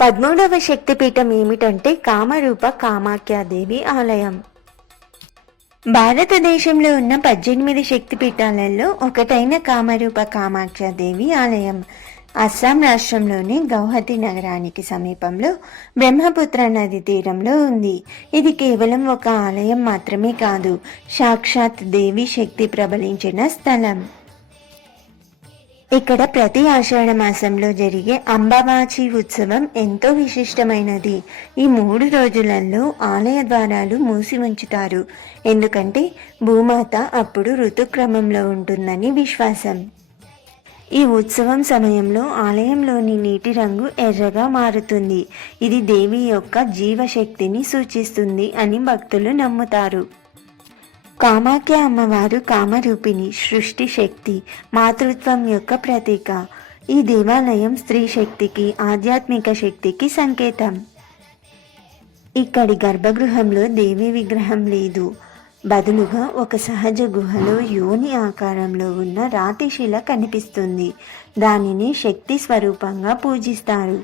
పద్మూడవ శక్తిపీఠం ఏమిటంటే కామరూప కామాఖ్యాదేవి ఆలయం. భారతదేశంలో ఉన్న పద్దెనిమిది శక్తిపీఠాలలో ఒకటైన కామరూప కామాఖ్యాదేవి ఆలయం. అస్సాం రాష్ట్రంలోని గౌహతి నగరానికి సమీపంలో బ్రహ్మపుత్ర నది తీరంలో ఉంది. ఇది కేవలం ఒక ఆలయం మాత్రమే కాదు సాక్షాత్ దేవి శక్తి ప్రబలించిన స్థలం. ఇక్కడ ప్రతి ఆషాఢ మాసంలో జరిగే అంబామాచి ఉత్సవం ఎంతో విశిష్టమైనది. ఈ మూడు రోజులలో ఆలయ ద్వారాలు మూసి ఉంచుతారు. ఎందుకంటే భూమాత అప్పుడు ఋతుక్రమంలో ఉంటుందని విశ్వాసం. ఈ ఉత్సవం సమయంలో ఆలయంలోని నీటి రంగు ఎర్రగా మారుతుంది. ఇది దేవి యొక్క జీవశక్తిని సూచిస్తుంది అని భక్తులు నమ్ముతారు. కామాఖ్య అమ్మవారు కామరూపిణి సృష్టి శక్తి మాతృత్వం యొక్క ప్రతీక. ఈ దేవాలయం స్త్రీ శక్తికి ఆధ్యాత్మిక శక్తికి సంకేతం. ఇక్కడి గర్భగృహంలో దేవి విగ్రహం లేదు. బదులుగా ఒక సహజ గుహలో యోని ఆకారంలో ఉన్న రాతి శిల కనిపిస్తుంది. దానిని శక్తి స్వరూపంగా పూజిస్తారు.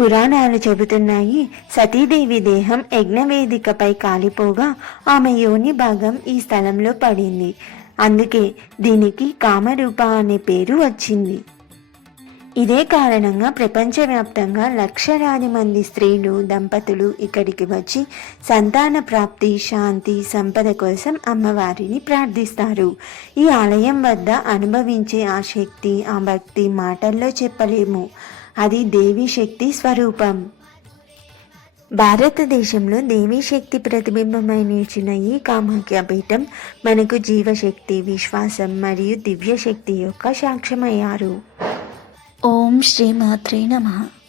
పురాణాలు చెబుతున్నాయి. సతీదేవి దేహం యజ్ఞవేదికపై కాలిపోగా ఆమె యోని భాగం ఈ స్థలంలో పడింది. అందుకే దీనికి కామరూప అనే పేరు వచ్చింది. ఇదే కారణంగా ప్రపంచవ్యాప్తంగా లక్షలాది మంది స్త్రీలు దంపతులు ఇక్కడికి వచ్చి సంతాన ప్రాప్తి శాంతి సంపద కోసం అమ్మవారిని ప్రార్థిస్తారు. ఈ ఆలయం వద్ద అనుభవించే ఆ శక్తి ఆ భక్తి మాటల్లో చెప్పలేము. అది దేవి శక్తి స్వరూపం. భారతదేశంలో దేవీ శక్తి ప్రతిబింబమై నిలిచిన ఈ కామాఖ్య పీఠం మనకు జీవశక్తి విశ్వాసం మరియు దివ్యశక్తి యొక్క సాక్ష్యమయ్యారు. ఓం శ్రీ మాత్రే నమః.